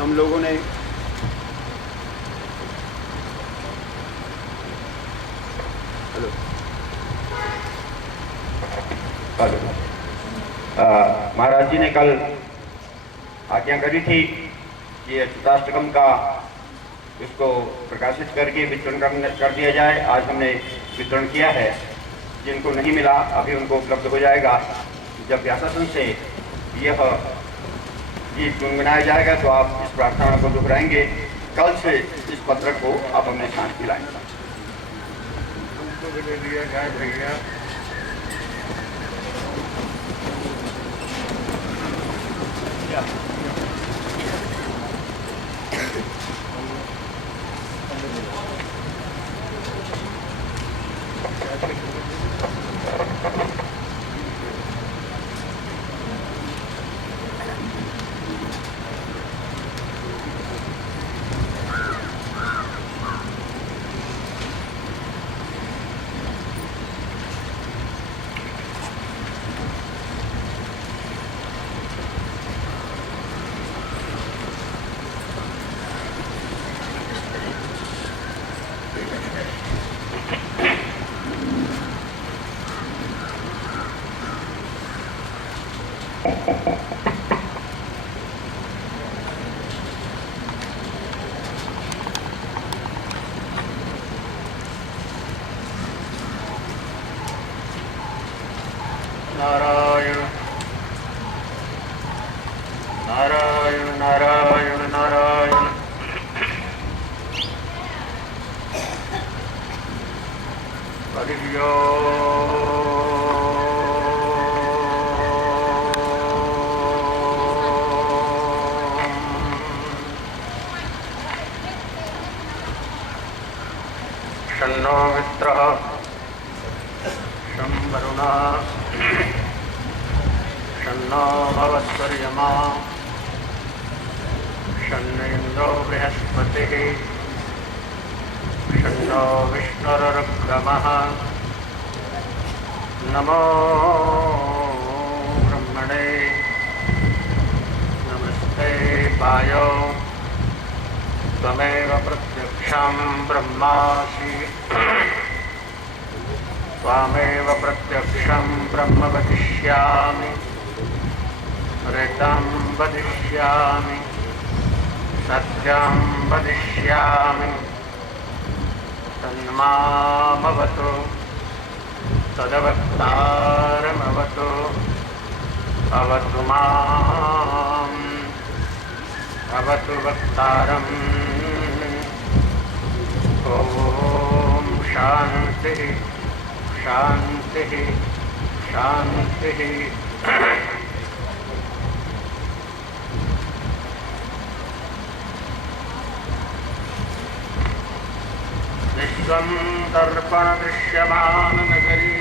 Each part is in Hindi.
हम लोगों ने महाराज जी ने कल आज्ञा करी थी कि अच्युताष्टकम का इसको प्रकाशित करके वितरण कर दिया जाए। आज हमने वितरण किया है। जिनको नहीं मिला अभी उनको उपलब्ध हो जाएगा। जब व्यासासन से यह गीत गुनगुनाया जाएगा तो आप इस प्रार्थना को दोहराएंगे। कल से इस पत्र को आप अपने साथ खिलाएंगे। दे दिया जाए भैया। नारायण नारायण नारायण नारायण। हरि शन्नो मित्रः शं वरुणः शन्नो भवत्वर्यमा शन्नो इन्द्रो बृहस्पतिः शन्नो विष्णुरुक्रमः। नमो ब्रह्मणे नमस्ते वायो त्वमेव प्रत्यक्षं ब्रह्मासि त्वामेव प्रत्यक्षं ब्रह्म वदिष्यामि ऋतं वदिष्यामि सत्यं वदिष्यामि तन्मामवतु तदवक्तारमवतु अवतु माम् अवतु वक्तारम्। ॐ शान्तिः शान्तिः शान्तिः। विश्वं दर्पण दृश्यमान नगरी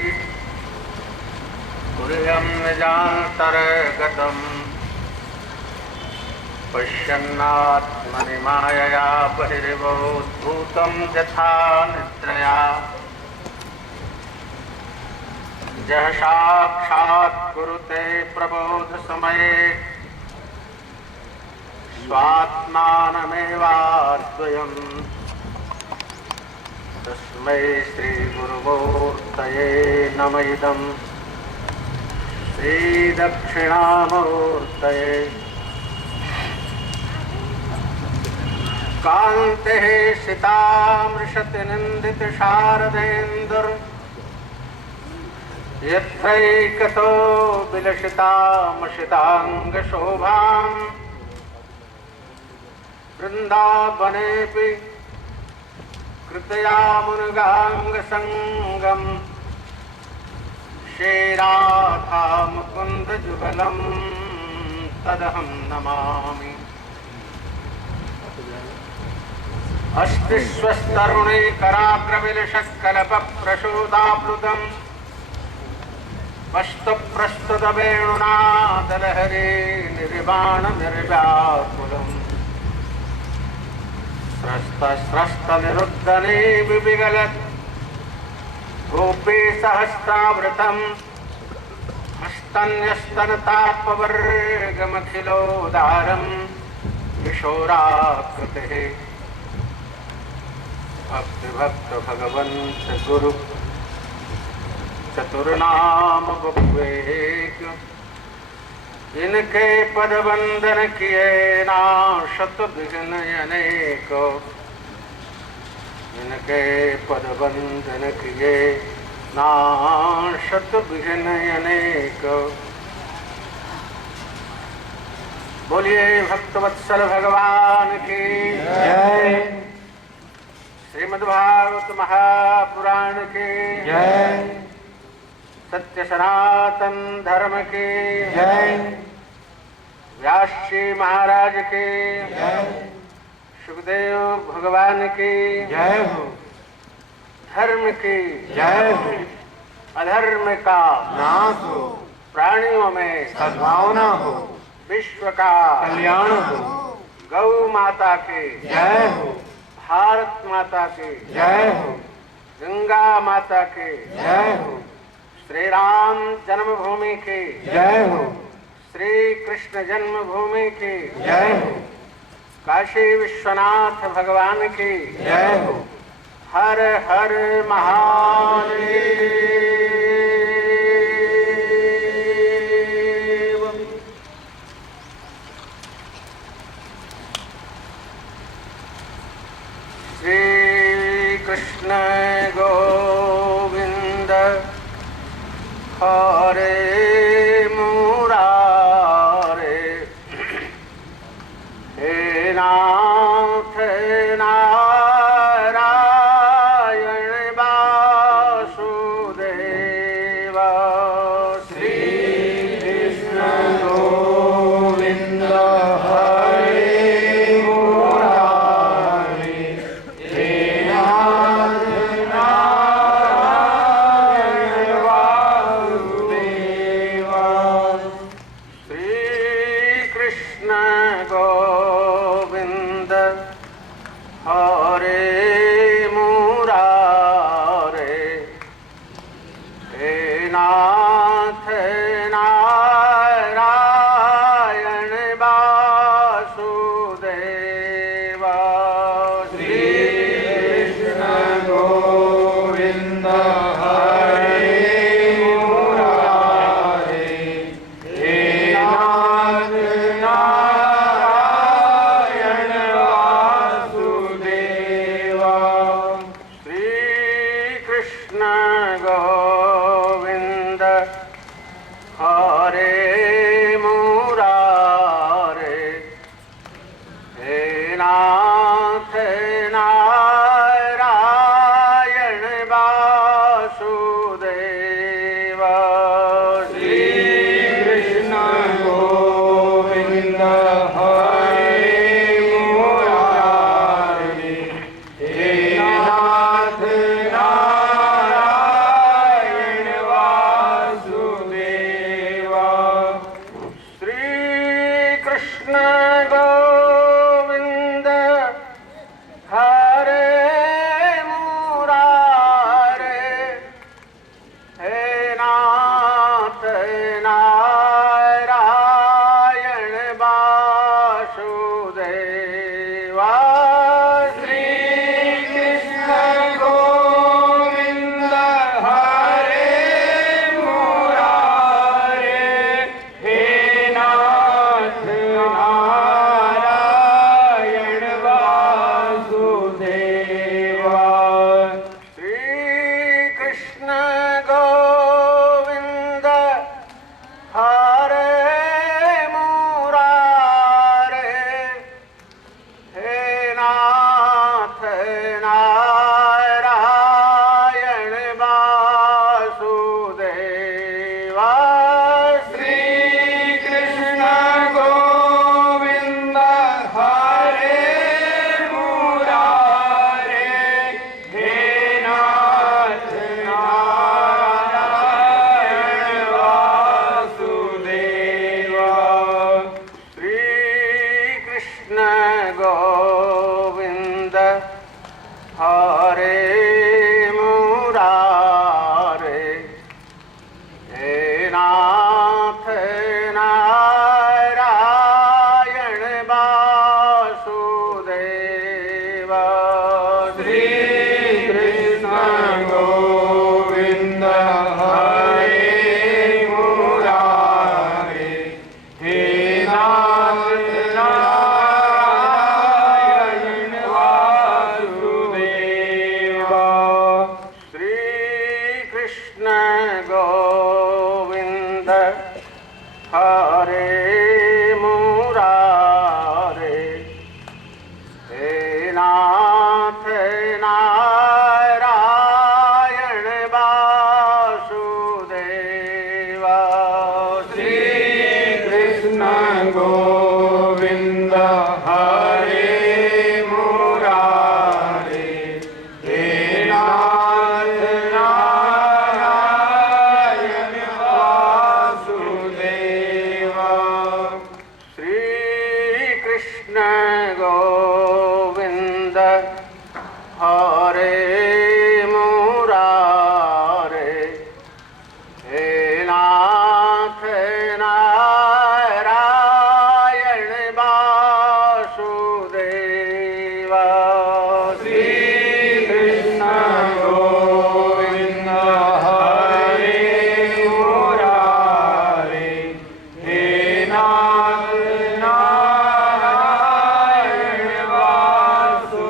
तुल्यं निजान्तर्गतम् पश्यन्नात्मनि मायया बहिर्भूतं यथा निद्रया यः साक्षात् कुरुते प्रबोध समये स्वात्मानमेवाद्वयम् तस्मै श्री गुरुमूर्तये नम इदं श्री दक्षिणामूर्तये। कान्तेः सितामृषतिनिन्दित शारदेन्दुर् यत्रैकतो विलसितामशिताङ्गशोभाम् वृन्दावनेऽपि कृतया मुनिगाङ्गसङ्गम् श्रीराधा मुकुन्दजुगलं तदहं नमामि। अस्ति स्वस्तरुणीकराग्रविलशत्कलपप्रसूदाप्लुतम् वस्तुप्रस्तुतवेणुनादलहरे निर्वाणनिर्व्याकुलम् स्रस्तनिरुद्धने विविगलत् गोपी सहस्रावृतम् हस्तन्यस्तनतापवर्गमखिलोदारम् किशोराकृतिः भक्त भक्त भगवंत गुरु चतुर्नाम विवेक इनके पद वंदन किए नाशत विघ्न अनेक इनके पद वंदन किए नाशत विघ्न अनेक। बोलिए भक्तवत्सल भगवान की जय। श्रीमद्भागवत महापुराण की जय। सत्य सनातन धर्म की जय। व्यास जी महाराज की जय। सुखदेव भगवान की जय हो। धर्म की जय हो। अधर्म का नाश हो। प्राणियों में सद्भावना हो। विश्व का कल्याण हो। गौ माता के जय हो। भारत माता के जय हो। गंगा माता के जय हो। श्री राम जन्मभूमि की जय हो। श्री कृष्ण जन्मभूमि की जय हो। काशी विश्वनाथ भगवान की जय हो। हर हर महादेव। श्री कृष्ण गोविंद हरे मुरारे हे नाथ नारायण वासुदेव। श्री कृष्ण गोविंद हरे मुरारे हे नाथ नारायण वासुदेव। श्री कृष्ण गोविंद हरे मुरारे हे नाथ नारायण वासुदेव। श्री कृष्ण गोविंद हरे मुरारे हे नाथ नारायण वासुदेव। श्री कृष्ण गोविंद हरे मुरारे हे नाथ नारायण वासुदेव। श्री कृष्ण गोविंद हरे मुरारे हे नाथ नारायण वासुदेव। श्री कृष्ण गोविंद हरे मुरारे हे नाथ नारायण वासुदेव। श्री कृष्ण गोविंद हरे मुरारे हे नाथ नारायण वासुदेव। श्री कृष्ण गोविंद हरे मुरारे हे नाथ नारायण वासुदेव। श्री कृष्ण गोविंद हरे मुरारे हे नाथ नारायण कृष्ण गोविंद हरे मुरारे हे नाथ नारायण वासुदेवा श्री कृष्ण गोविंद हरे मुरारे हे नाथ नारायण वासुदेवा श्री कृष्ण गोविंद हरे मुरारे हे नाथ नारायण वासुदेवा श्री कृष्ण गोविंद हरे मुरारे हे नाथ नारायण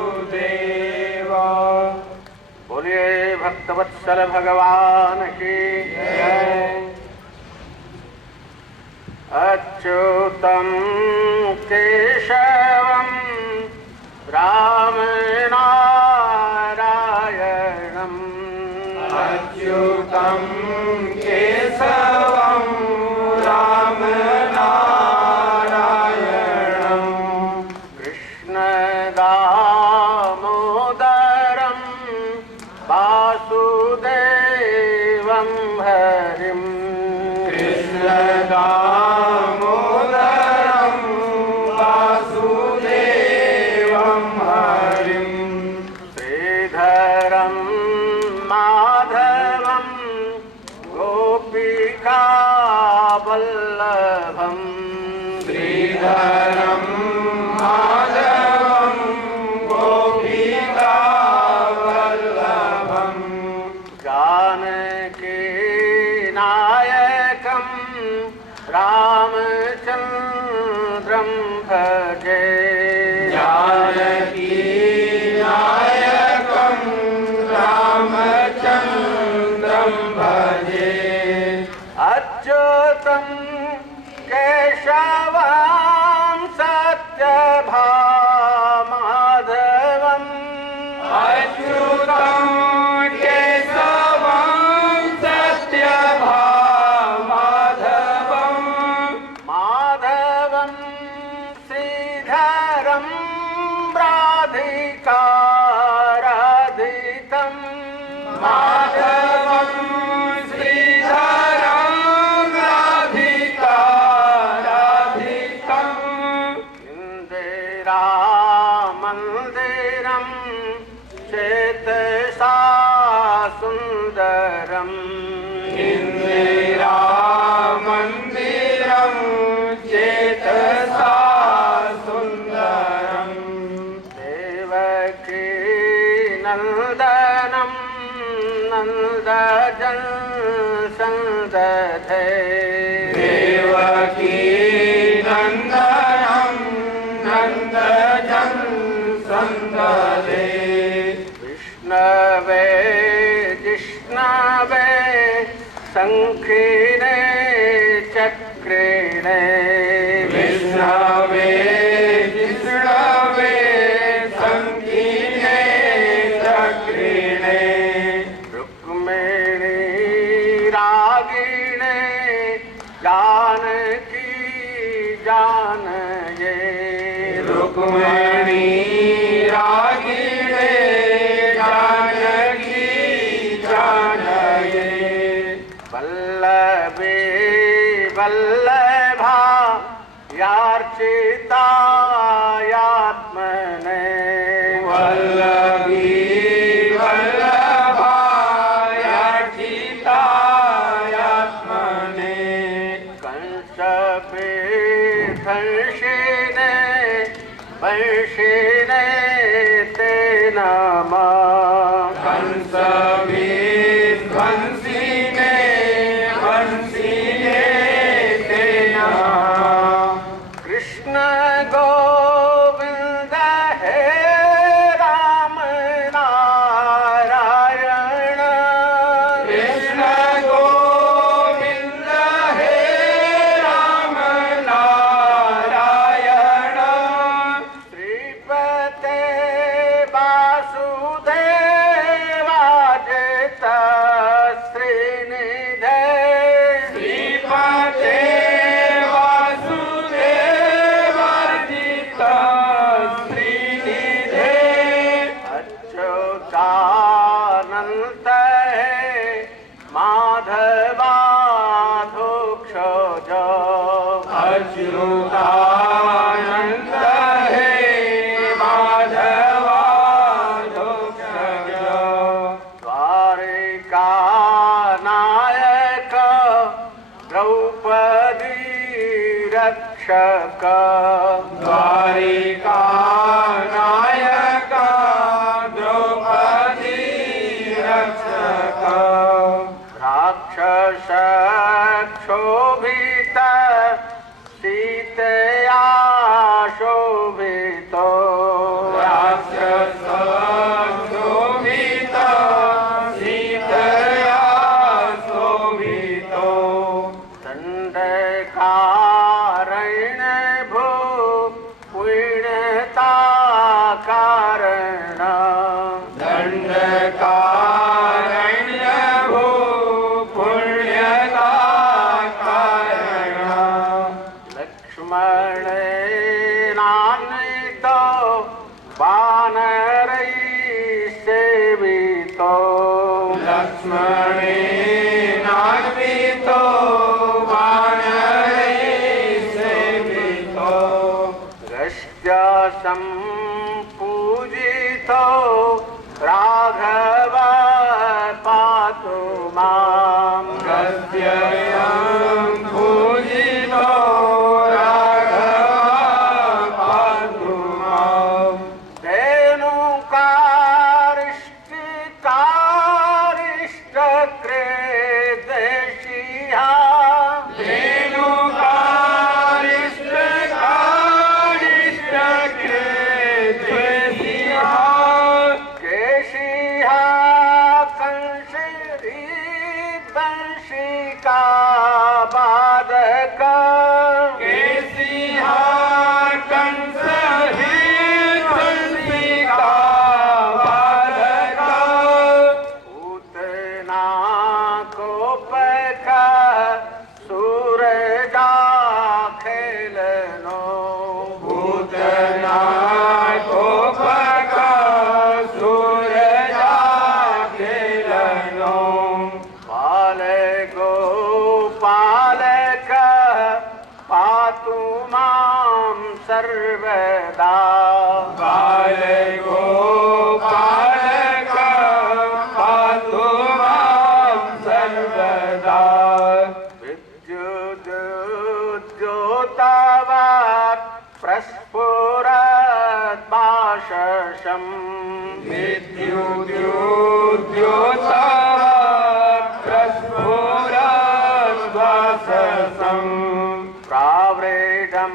वासुदेवा। बोलिए भक्तवत्सल भगवान की जय। अच्युतं केशवं राम नारायणम् अच्युतं केशवं राम नारायणम् कृष्ण दामोदरं वासुदेवं हरिं कृष्ण दामोदरं वासुदेवं हरिम् श्रीधरं माधवं गोपिका वल्लभम् श्रीधरं माधवं गोपिका वल्लभम् जानकी नायकं रामचन्द्रं भजे जानकी नायकं रामचन्द्रं भजे अच्युतं केशवं सत्यभामाधवम् अच्युतं केशवं सत्यभामाधवम् माधवं श्रीधरं राधिकाराधितं माधवं श्रीधरं राधिकाराधितम् इन्दिरामन्दिरं चेतसा सुन्दरम् इन्दिरामन्दिरं चेतसा सुन्दरम् देवकी नन्दनं नन्दजं सन्दधे देवकी नन्दनं नन्दजं सन्ददे विष्णवे जिष्णवे शङ्खिने चक्रिणे विष्णवे जिष्णवे सङ्गीने चक्रिणे रुक्मिणी रागिणे जानकी जानये रुक्मिणी रागिणे जानकी जानये वल्लभे वल्लभा यार्चितायात्मने वल्लभी वल्लभायार्चितायात्मने कंसपीठंशिने वंशिने ते नमः कंसविध्वंसिने वंसिने ते नमः कृष्ण गो माधवाधोक्षज अच्युतानंद हे माधवाधोक्षज द्वारिका नायक द्रौपदी रक्षक द्वारिका नायक द्रौपदी रक्षक राक्षस क्षोभित सीतया शोभितो राक्षस शोभित सीतया शोभितो दंडकारण भू पुण्यता कारण दंडकारण्य भू पुण्यता कारण लक्ष्मणेनान्वित वानरै सेवितो लक्ष्मणेनान्वितो वानरैः सेवितो गस्त्य सम्पूजितो राघव पातु मां गद्ययं पूजितो राघव पातु माम् धेनुकारिष्टकृदेशिहा धेनुकारिष्टकारिष्टकृद्वेषिः केशिहा कंसरी वंशिका बाधक केशिहा कंसहि कंसिका बाधक पूतना कोपक सूरजा खेलनो भूतना कोपक सूरजा खेलनो बाल गोपालक पातु मां सर्वदा बाल गोपालक पातु मां सर्वदा विद्युद्योतावत् प्रस्फुरद्भाषसम् विद्युद्योतप्रस्फुरद्भाससम् प्रावृडं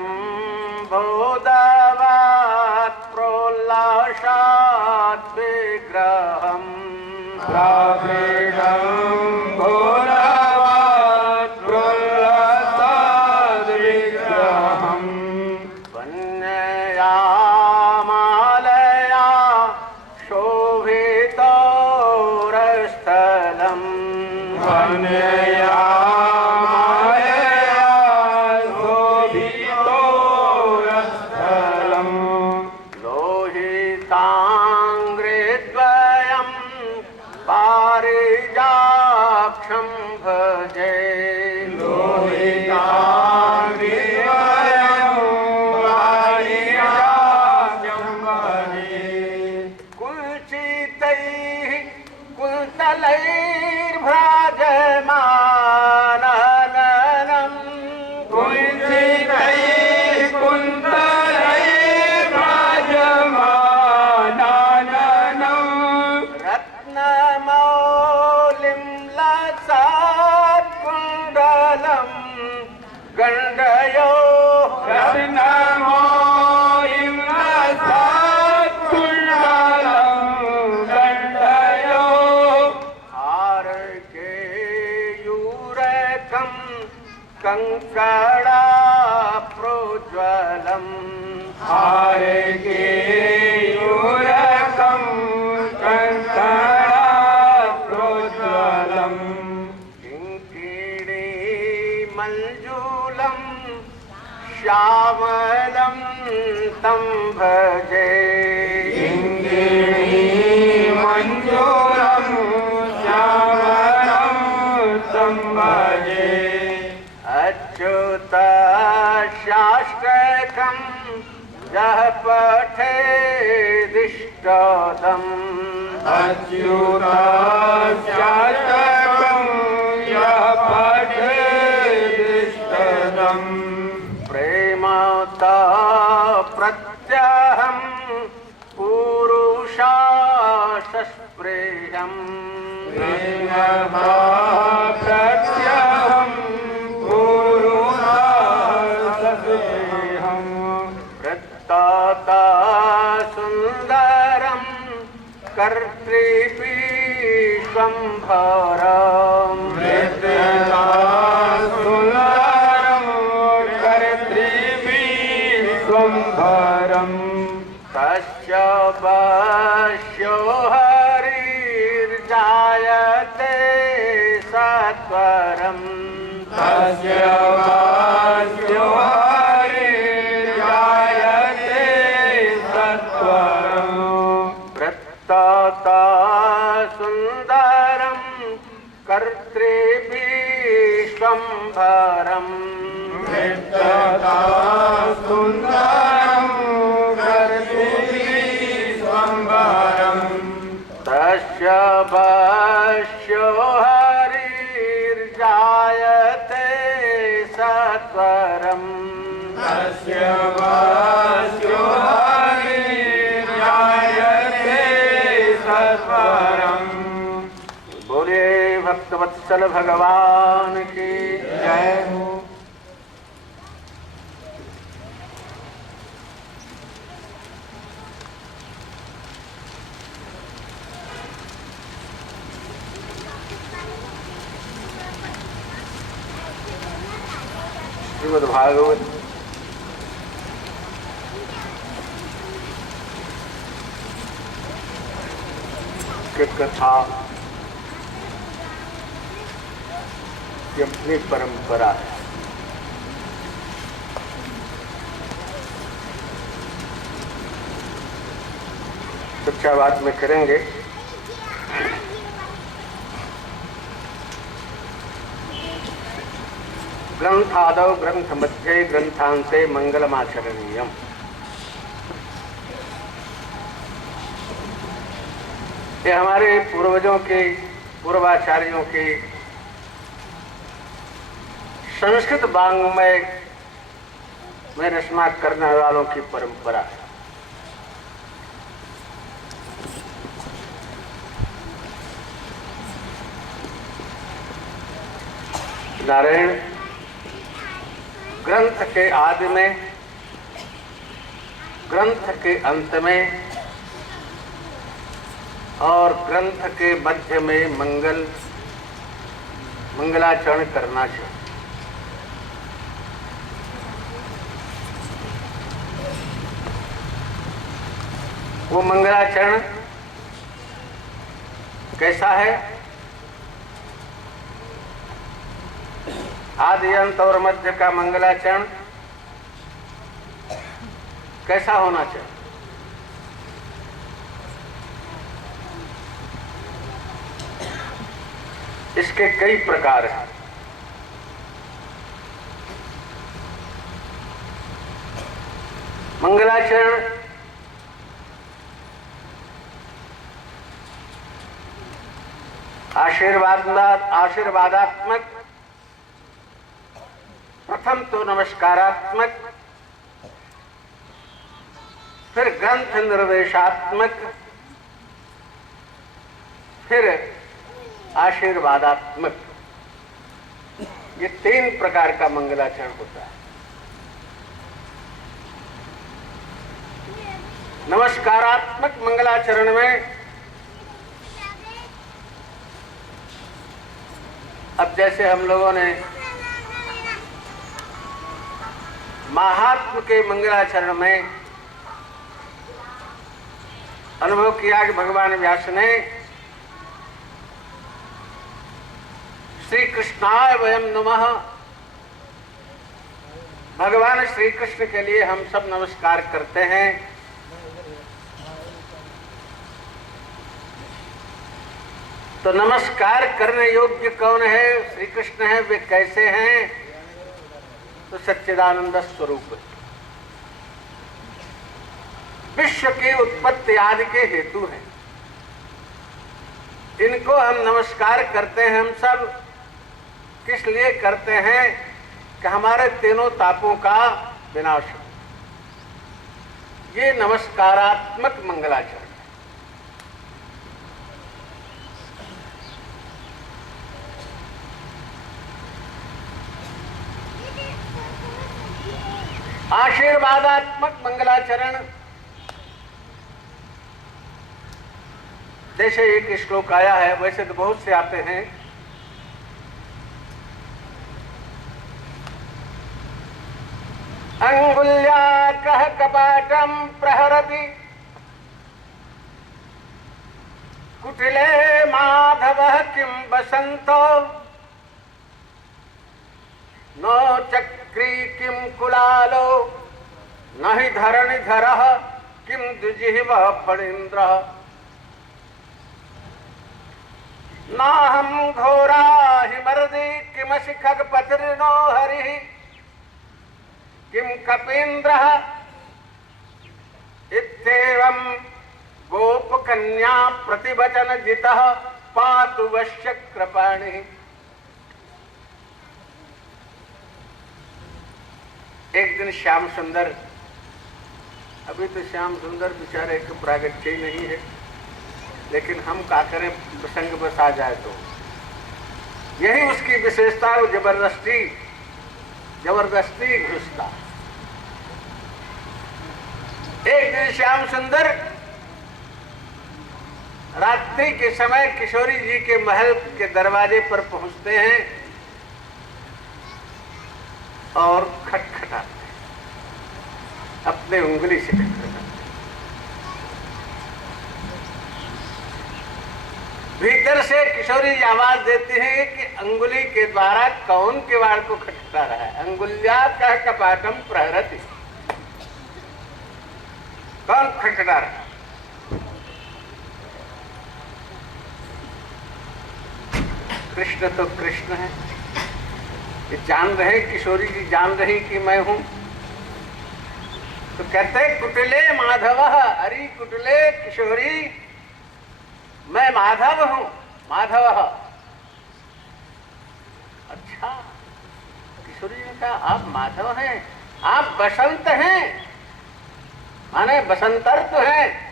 बोधवत् प्रोल्लासात् विग्रहम् प्रावृढं भोरवत् प्रोल्लसद्विग्रहम् वन्यया मालया शोभितोरस्थलम् वनया मायया शोभितोरस्थलम् लोहिताङ्ग्रिद्वयं पारिजाक्षं भजे लोहिताङ्ग्रिद्वयं पारिजातं भजे कुलचितैः कुन्तलैर्भ्राजमानननं कुञ्चितैः कुन्तलैर्भ्राजमाननम् रत्नमौलिं लसत्कुण्डलं गण्डयो रत्नमोलिं लसत्कुण्डलं दण्डयो हारकेयूरकं कङ्कणा प्रोज्वलम् हारकेयूरकं कङ्कणाप्रोज्वलम् किङ्किणी मञ्जुलं श्यामलं तं भजे किङ्किणी मञ्जूरं श्यामलं तं भजे अच्युत शास्त्रकं यः पठेदिष्टदम् अच्युताशास्तकं यः पठेदिष्टदम् प्रेमता प्रत्यहं पुरुषासस्पृहम् प्रत्यहं पुरुषासस्पृहम् वृत्तता सुन्दरं कर्तृपीश्वम्भरम् सुन्दरं कर्तृपीश्वम्भरम् तस्य वश्यो हरिर्जायते सत्वरम् तस्य वास्यो हरिर्जायते सत्वरम् वृत्तता सुन्दरं कर्तृपीश्वम्भरम् वृत्तता सुन्दरं कर्तृपीश्वम्भरम् तस्य वश्यो हरिर्जायते सत्वरम् तस्य वास्यो हरिर्जायते सत्वरम्। बोले भक्तवत्सल भगवान की जय हो। श्रीमद् भागवत की कथा की अपनी परंपरा है। सच्चा बात में करेंगे। ग्रंथादौ ग्रंथ मध्ये ग्रंथांते मंगलमाचरणीयम। ये हमारे पूर्वजों के पूर्वाचार्यों के संस्कृत वाङ्मय में रचना करने वालों की परंपरा है। नारायण ग्रंथ के आदि में, ग्रंथ के अंत में और ग्रंथ के मध्य में मंगलाचरण करना चाहिए। वो मंगलाचरण कैसा है? आदि अंत और मध्य का मंगलाचरण कैसा होना चाहिए? इसके कई प्रकार हैं। मंगलाचरण आशीर्वादात्मक, प्रथम तो नमस्कारात्मक, फिर ग्रंथ निर्देशात्मक, फिर आशीर्वादात्मक। ये तीन प्रकार का मंगलाचरण होता है। नमस्कारात्मक मंगलाचरण में अब जैसे हम लोगों ने महात्म के मंगलाचरण में अनुभव किया कि भगवान व्यास ने श्री कृष्णाय वयम नमः, भगवान श्री कृष्ण के लिए हम सब नमस्कार करते हैं। तो नमस्कार करने योग्य कौन है? श्री कृष्ण है। वे कैसे हैं? तो सच्चिदानंद स्वरूप है। विश्व की उत्पत्ति आदि के हेतु हैं। इनको हम नमस्कार करते हैं। हम सब किस लिए करते हैं? कि हमारे तीनों तापों का विनाश हो। ये नमस्कारात्मक मंगलाचरण। आशीर्वादात्मक मंगलाचरण। जैसे एक श्लोक आया है, वैसे तो बहुत से आते हैं। अंगुल्या कह कपाटम प्रहरति कुटिले माधवः किं बसंतो नो चक्री किं कुलालो न हि धरणिधरः किं द्विजिह्वः फणीन्द्रः नाहं घोरा हिमर्दी किमसि खगपतिर्नो हरिः किं कपीन्द्रः इत्येवं गोपकन्या प्रतिवचन जितः पातु वश्य कृपाणिः। एक दिन श्याम सुंदर, अभी तो श्याम सुंदर बेचारे को प्रागट्य ही नहीं है, लेकिन हम क्या करें, प्रसंग बस आ जाए तो यही उसकी विशेषता। वो जबरदस्ती घुसता। एक दिन श्याम सुंदर रात्रि के समय किशोरी जी के महल के दरवाजे पर पहुंचते हैं और खटखटाते हैं, अपने उंगली से खटखटाते। भीतर से किशोरी जी आवाज देती है कि अंगुली के द्वारा कौन किवाड़ को खटखटा रहा है? अंगुल्या कह कपाटम प्रहरति। कौन खटखटा रहा है? कृष्ण तो कृष्ण है। ये जान रहे, किशोरी जी जान रही कि मैं हूं। तो कहते कुटिले माधवः, अरे कुटिले किशोरी, मैं माधव हूं। माधव। अच्छा, किशोरी ने कहा आप माधव हैं, आप बसंत हैं, माने बसंतर्थ हैं।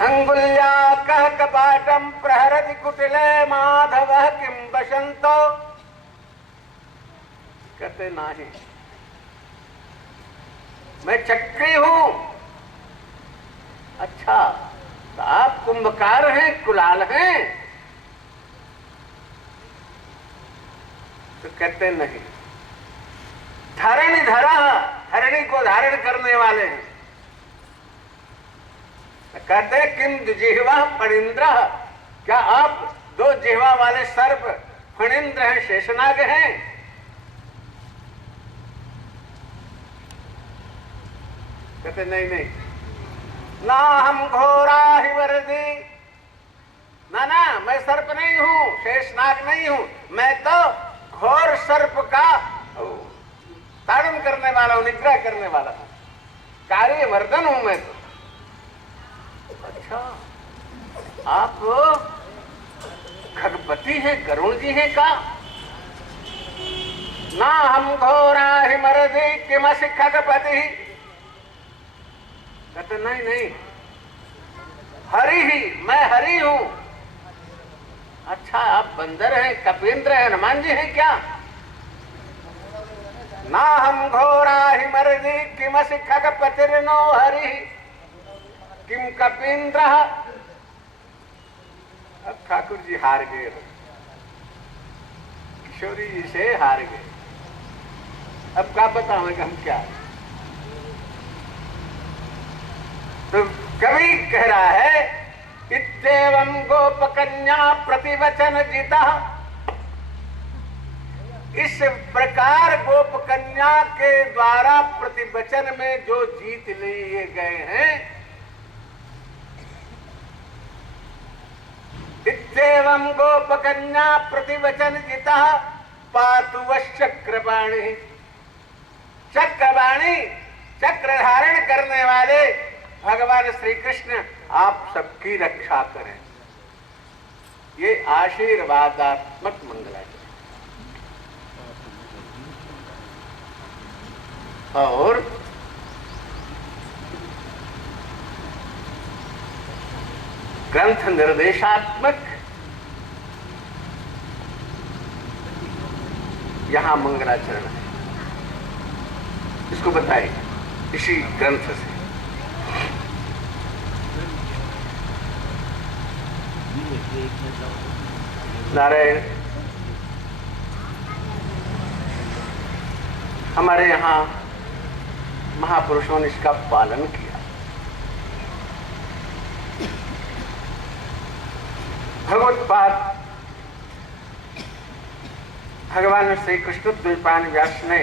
अंगुल्या कह कपाटम प्रहरति कुटिले माधवः किं बसंतो। कहते नहीं, मैं चक्री हूं। अच्छा, तो आप कुंभकार हैं, कुलाल हैं? तो कहते नहीं। धरणि धरा, धरणी को धारण करने वाले हैं। तो कहते किम द्विजिह्वा फणीन्द्रः, क्या आप दो जिह्वा वाले सर्प फणीन्द्र हैं, शेषनाग हैं? कहते नहीं नहीं, ना हम घोरा ही वर्दी, ना ना, मैं सर्प नहीं हूं, शेषनाग नहीं हूं, मैं तो घोर सर्प का ताड़न करने वाला हूं, निग्रह करने वाला हूं, कार्यवर्धन हूं मैं तो। अच्छा, आप खगपति हैं, गरुण जी हैं का? ना हम घोरा ही मरदी किमसि खगपति। कहते नहीं नहीं, हरि ही, मैं हरि हूं। अच्छा, आप बंदर हैं, कपीन्द्र हैं, हनुमान जी हैं क्या? ना हम घोरा ही मर्दी किमसि खगपतिर्नो हरि किम कपीन्द्रः। अब ठाकुर जी हार गए, किशोरी जी से हार गए। अब क्या बताऊं कि हम क्या है? तो कवि कह रहा है, इत्येवं गोपकन्या प्रतिवचन जिता। इस प्रकार गोपकन्या के द्वारा प्रतिवचन में जो जीत लिए गए हैं, इत्येवं गोपकन्या प्रतिवचन जिता पातु वश्चक्रपाणि। चक्रवाणी, चक्र धारण करने वाले भगवान श्री कृष्ण आप सबकी रक्षा करें। ये आशीर्वादात्मक मंगलाचरण। और ग्रंथ निर्देशात्मक यहां मंगलाचरण है, इसको बताएगा इसी ग्रंथ से। नारायण, हमारे यहां महापुरुषों ने इसका पालन किया। भगवत्पाद भगवान श्री कृष्ण द्वैपायन व्यास ने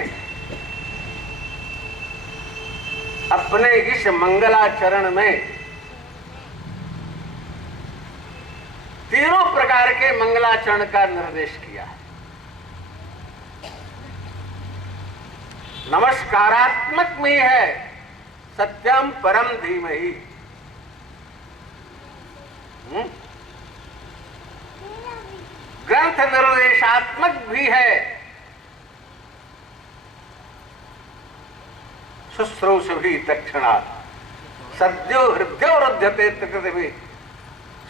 अपने इस मंगलाचरण में तीनों प्रकार के मंगलाचरण का निर्देश किया है। नमस्कारात्मक में है, सत्यम परम धीमहि। ग्रंथ निर्देशात्मक भी है, शुश्रूषुभिः तत्क्षणात् सद्यो हृदयो रुध्यते तत्कृतिभिः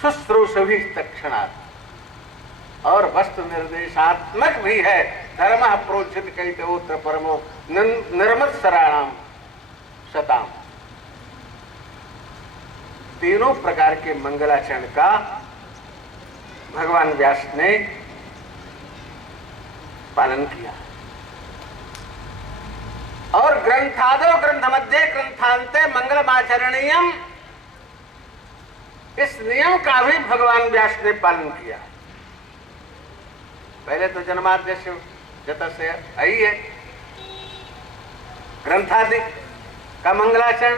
शुश्रूषुभिः तत्क्षणात्। और वस्तु निर्देशात्मक भी है, धर्मः प्रोचित कैतवोत्र परमो निर्मत्सराणाम शताम। तीनों प्रकार के मंगलाचरण का भगवान व्यास ने पालन किया। और ग्रंथादो ग्रंथ मध्य ग्रंथांते मंगलमाचरणीयम, इस नियम का भी भगवान व्यास ने पालन किया। पहले तो जन्माद्यस्य जतस्य आई है, ग्रंथादि का मंगलाचरण,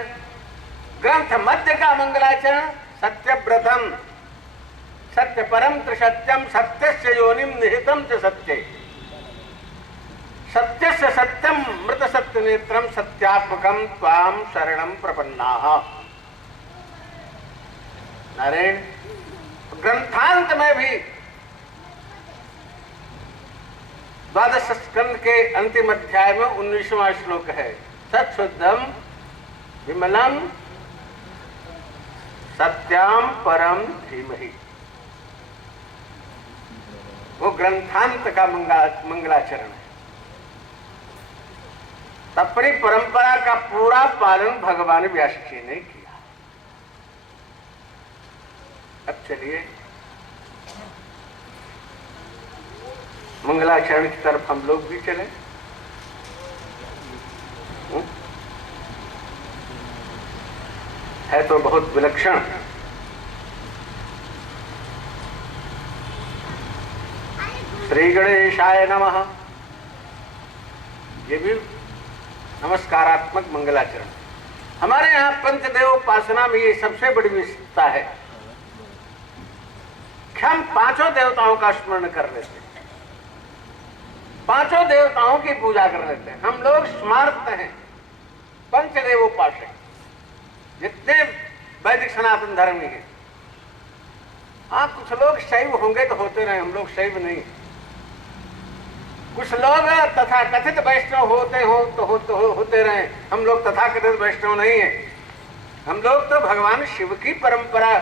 ग्रंथ मध्य का मंगलाचरण सत्यव्रतम सत्य परम त्रिसत्यम सत्यस्य योनिम निहितम च सत्ये सत्यस्य सत्यम मृत सत्य नेत्रम सत्यात्मकम त्वाम शरणम प्रपन्नाः। नारायण, ग्रंथांत में भी 12 स्कंद के अंतिम अध्याय में 19वां श्लोक है, सत्शुद्धम विमलम सत्याम परम धीमहि। वो ग्रंथांत का मंगलाचरण है। अपनी परंपरा का पूरा पालन भगवान व्यास जी ने किया। अब चलिए मंगलाचरण की तरफ हम लोग भी चले। है तो बहुत विलक्षण। श्री गणेशाय नमः। ये भी नमस्कारात्मक मंगलाचरण। हमारे यहाँ पंचदेव उपासना में ये सबसे बड़ी विशेषता है कि हम 5 देवताओं का स्मरण कर लेते हैं, 5 देवताओं की पूजा कर लेते हैं। हम लोग स्मार्त हैं, पंचदेव उपासक जितने वैदिक सनातन धर्मी हैं। हाँ, कुछ लोग शैव होंगे तो होते रहे, हम लोग शैव नहीं। कुछ लोग तथा कथित वैष्णव होते हो तो होते रहे, हम लोग तथा कथित वैष्णव नहीं है। हम लोग तो भगवान शिव की परंपरा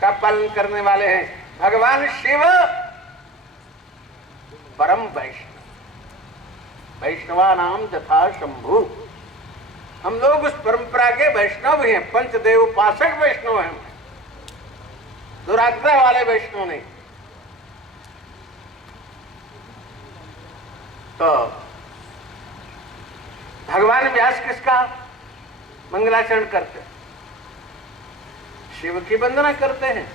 का पालन करने वाले हैं। भगवान शिव परम वैष्णव, वैष्णवानाम यथा शंभु। हम लोग उस परंपरा के वैष्णव भी हैं, पंचदेव उपासक वैष्णव हैं, दुराग्रह वाले वैष्णव नहीं। तो भगवान व्यास किसका मंगलाचरण करते हैं? शिव की वंदना करते हैं।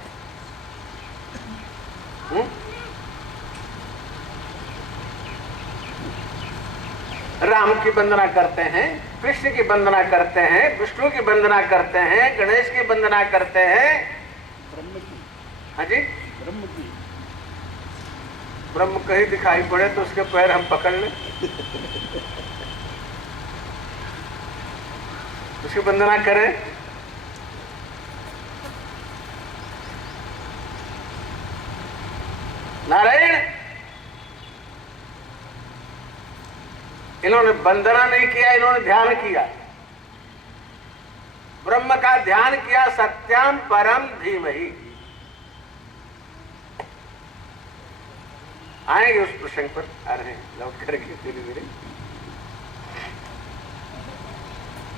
राम की वंदना करते हैं, कृष्ण की वंदना करते हैं, विष्णु की वंदना करते हैं, गणेश की वंदना करते हैं। हाँ जी, ब्रह्म कहीं दिखाई पड़े तो उसके पैर हम पकड़ लें, उसकी वंदना करें। नारायण इन्होंने वंदना नहीं किया, इन्होंने ध्यान किया, ब्रह्म का ध्यान किया। सत्यम परम धीमहि। आएंगे उस प्रसंग पर, आ रहे हैं लौट करके धीरे धीरे।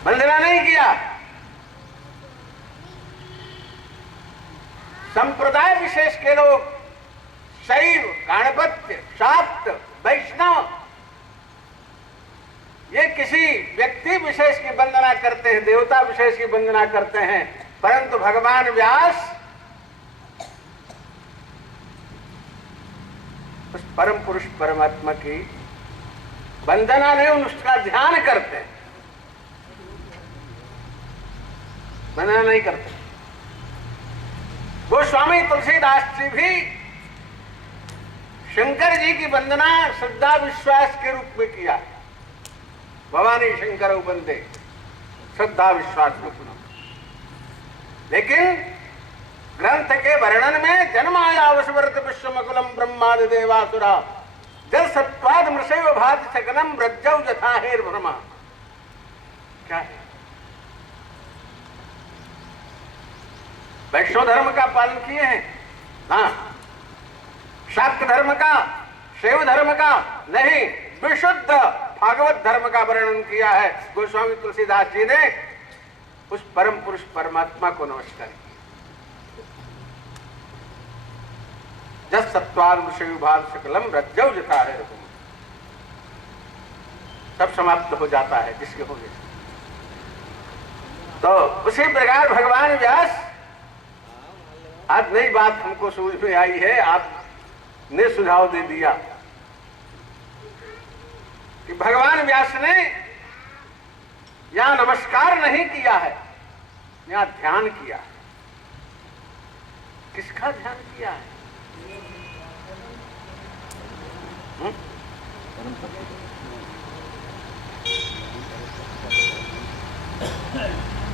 वंदना नहीं किया। संप्रदाय विशेष के लोग शैव, गाणपत्य, शाक्त, वैष्णव, ये किसी व्यक्ति विशेष की वंदना करते हैं, देवता विशेष की वंदना करते हैं, परंतु भगवान व्यास उस परम पुरुष परमात्मा की वंदना नहीं, उसका ध्यान करते हैं, वंदना नहीं करते। गोस्वामी तुलसीदास जी भी शंकर जी की वंदना श्रद्धा विश्वास के रूप में किया। भवानी शंकर वंदे श्रद्धा विश्वास में सुना। लेकिन ग्रंथ के वर्णन में जन्माया वसवर्त विश्वमकुलम ब्रह्मादि देवासुरा जल सत्वाद मृषैव भाति सकलम रज्जौ यथा हेर्भ्रमा। क्या है? वैष्णव धर्म का पालन किए हैं, हाँ, शाक्त धर्म का, शैव धर्म का नहीं, विशुद्ध भागवत धर्म का वर्णन किया है गोस्वामी तुलसीदास जी ने। उस परम पुरुष परमात्मा को नमस्कार किया। जस सत्वाद विषय भाग सकलम रज्जौ यथा हेर्भ्रमा। सब समाप्त हो जाता है जिसके होने से। तो उसी प्रकार भगवान व्यास, आज नई बात हमको समझ में आई है, आपने सुझाव दे दिया कि भगवान व्यास ने यहां नमस्कार नहीं किया है, यहां ध्यान किया है। किसका ध्यान किया है?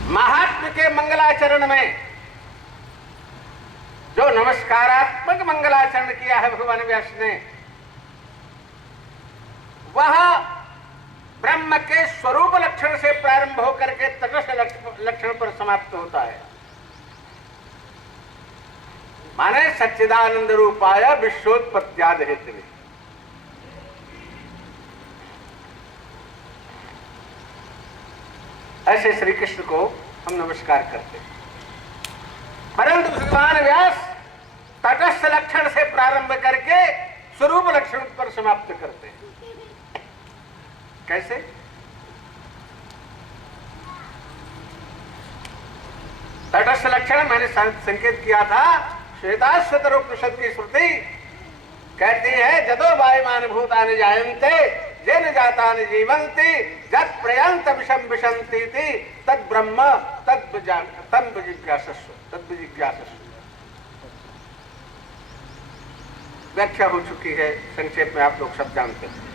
महात्म के मंगलाचरण में जो नमस्कारात्मक मंगलाचरण किया है भगवान व्यास ने, वह ब्रह्म के स्वरूप लक्षण से प्रारंभ होकर के तटस्थ लक्षण पर समाप्त होता है। माने सच्चिदानंद रूपाय विश्वोत्पत्त्यादि हेतवे। ऐसे श्री कृष्ण को हम नमस्कार करते हैं। परंतु भगवान व्यास तटस्थ लक्षण से प्रारंभ करके स्वरूप लक्षण पर समाप्त करते हैं। कैसे? तटस्थ लक्षण मैंने संकेत किया था। श्वेताश्वतरोपनिषद की श्रुति कहती है, जदो वायुमान भूतानि जायन्ते येन जातानि जीवन्ति जत् प्रयन्त विषम विशन्ति तद ब्रह्म तद जिज्ञासस्व। व्याख्या हो चुकी है, संक्षेप में आप लोग सब जानते हैं।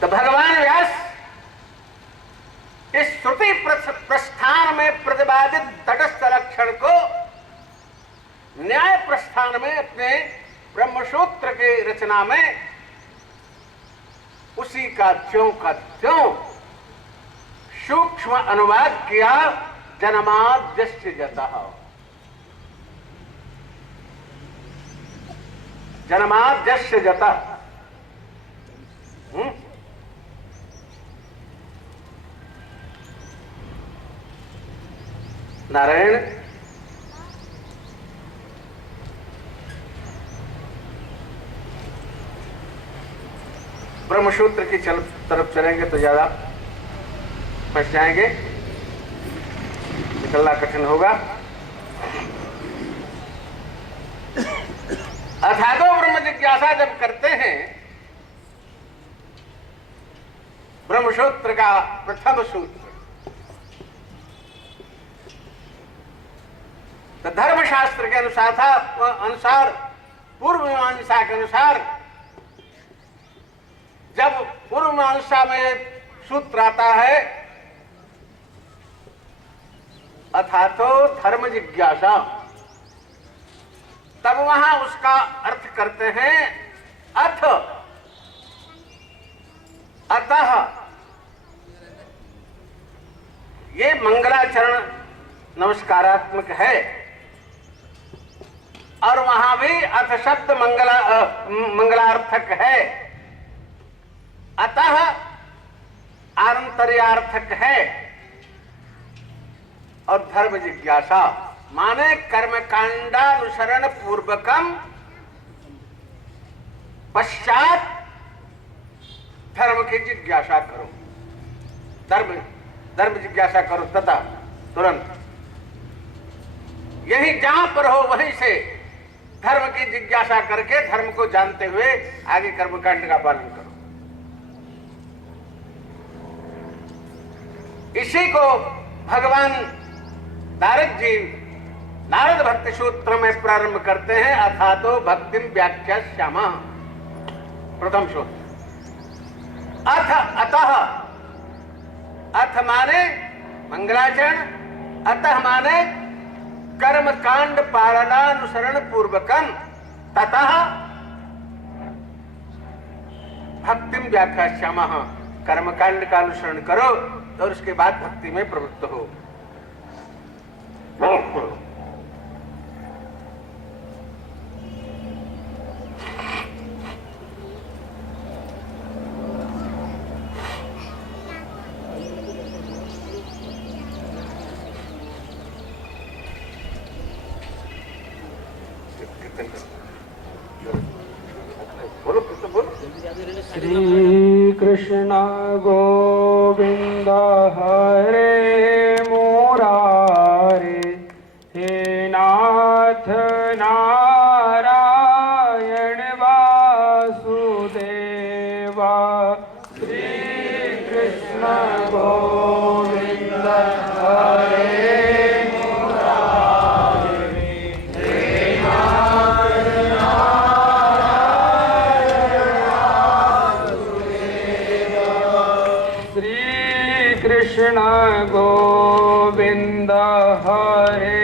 तो भगवान व्यास इस श्रुति प्रस्थान में प्रतिपादित तटस्थ लक्षण को न्याय प्रस्थान में अपने ब्रह्मसूत्र के रचना में उसी का त्यों का त्यों सूक्ष्म अनुवाद किया। जन्माद्यस्य जतः, जन्माद्यस्य जतः। नारायण ब्रह्मसूत्र की तरफ चलेंगे तो ज्यादा फंस जाएंगे, निकलना कठिन होगा। अथातो ब्रह्म जिज्ञासा जब करते हैं, ब्रह्मसूत्र का प्रथम सूत्र, तो धर्मशास्त्र के अनुसार पूर्व मीमांसा के अनुसार जब पूर्व मीमांसा में सूत्र आता है अथातो धर्म जिज्ञासा, तब वहां उसका अर्थ करते हैं अथ अतः। ये मंगलाचरण नमस्कारात्मक है और वहां भी अथ शब्द मंगलार्थक है, अतः आंतर्यार्थक है। और धर्म जिज्ञासा माने कर्मकांडानुसरण पूर्वकम पश्चात धर्म की जिज्ञासा करो, धर्म जिज्ञासा करो तथा तुरंत। यही जहां पर हो वहीं से धर्म की जिज्ञासा करके धर्म को जानते हुए आगे कर्मकांड का पालन करो। इसी को भगवान नारद जी नारद भक्ति सूत्र में प्रारंभ करते हैं, अथातो भक्तिम व्याख्यास्यामः। प्रथम सूत्र अथ अतः, अथ माने मंगलाचरण, अतः माने कर्म कांड पालनानुसरण पूर्वकम, ततः भक्तिम व्याख्यास्यामः। कर्मकांड का अनुसरण करो और उसके बाद भक्ति में प्रवृत्त हो। श्री कृष्ण गोविंद हरे मुरारे, हे नाथ नारायण वासुदेवा। श्री कृष्ण गोविंद हरे कृष्ण गोविंद हरे